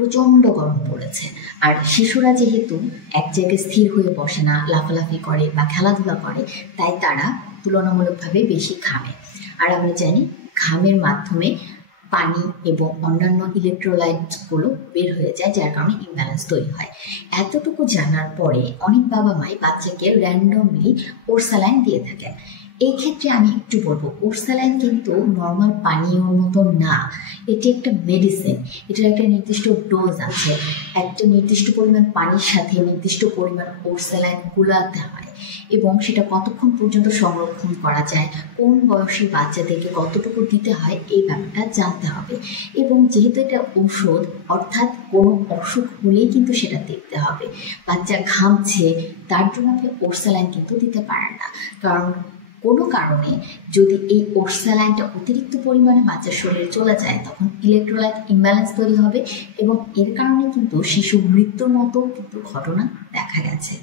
প্রচণ্ড গরম পড়েছে। আর শিশুরা যেহেতু এক জায়গায় স্থির হয়ে বসে না, লাফালাফি করে বা খেলাধুলা করে, তাই তারা তুলনামূলকভাবে বেশি ঘামে। আর আমরা জানি ঘামের মাধ্যমে পানি এবং অন্যান্য ইলেকট্রোলাইটগুলো বের হয়ে যায়, যার কারণে ইমব্যালেন্স তৈরি হয়। এতটুকু জানার পরে অনেক বাবা মাই বাচ্চাকে র্যান্ডমলি ওরসালাইন দিয়ে থাকেন। এই ক্ষেত্রে আমি একটু বলবো, ওরসালাইন কিন্তু নর্মাল পানীয়র মতো না, এটি একটা মেডিসিন। এটার একটা নির্দিষ্ট ডোজ আছে, একটা নির্দিষ্ট পরিমাণ পানির সাথে নির্দিষ্ট পরিমাণ ওরসালাইন গুলাতে হয় এবং সেটা কতক্ষণ পর্যন্ত সংরক্ষণ করা যায়, কোন বয়সী বাচ্চাদেরকে কতটুকু দিতে হয়, এই ব্যাপারটা জানতে হবে। এবং যেহেতু এটা ঔষধ, অর্থাৎ কোনো অসুখ হলেই কিন্তু সেটা দেখতে হবে। বাচ্চা ঘামছে তার জন্য আপনি ওরসালাইন কিন্তু দিতে পারেন না, কারণ কোনো কারণে যদি এই ওরসালাইনটা অতিরিক্ত পরিমাণে বাচ্চার শরীরে চলে যায়, তখন ইলেকট্রোলাইট ইমব্যালেন্স তৈরি হবে এবং এর কারণে কিন্তু শিশু মৃত্যুর মতো কিন্তু ঘটনা দেখা গেছে।